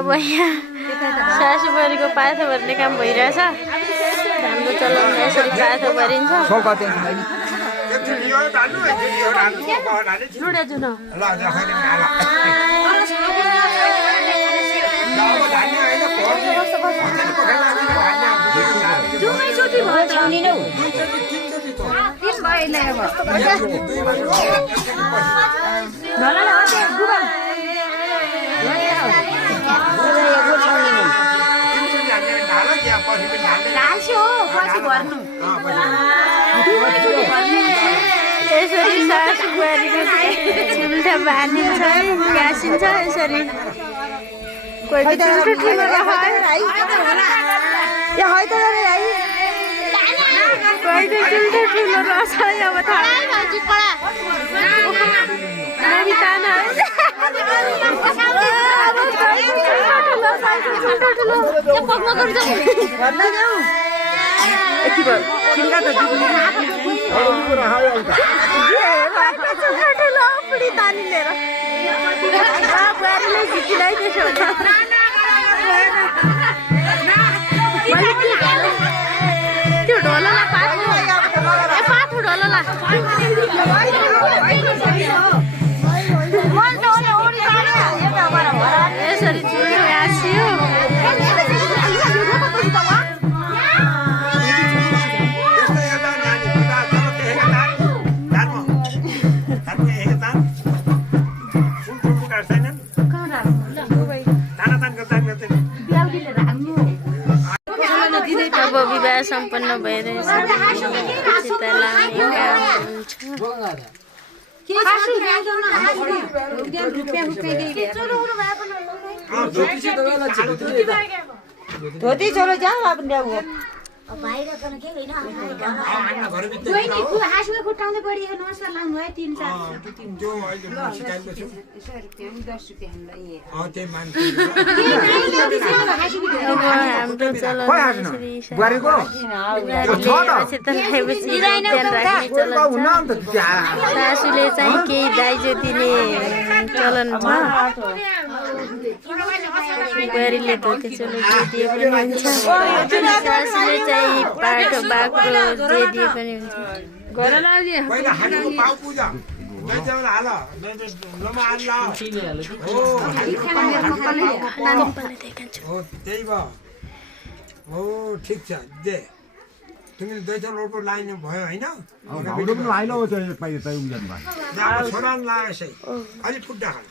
अब यहाँ सासुबुढीको पाथो भर्ने काम भइरहेछ। धानको चलाउन यसरी पाथो भरिन्छ। यसरी सासुबुढीको चुल्ठा बाँधिन्छ, गाँसिन्छ यसरी। कोही चुल्ठो ठुलो कोहीको चुल्ठो ठुलो रहेछ। अब त्यो ढोलोला पाथो ढोलोला यसरी चुल्ठो गाँसियो। अब विवाह सम्पन्न भइरहेछ। धोती चलो जाओ आप बाहिर गर्न के होइन कोही नि हाँसुको खुट्टाउँदै बढिएको नमस्कार लाउनु भयो 3 4 त्यो अहिले म सिकाएको छु 10 रुपैयाँ हामीलाई त्यही मान्छे हाम्रो चलन बुहारीको सासूले चाहिँ केही दाइजो दिने चलन छ। बुहारीले धोती चोलो दिए पनि हुन्छ, सासूले चाहिँ पाटो बाक्लो दिए पनि हुन्छ। पहिला हालेको पाउ पूजा दैजल हाल लमा हाल हो त्यही भयो हो ठिक छ दे तिमीले दैजल रोडको लाइन भयो हैन छोरा लाग्यो सही अलि फुट्दा खानु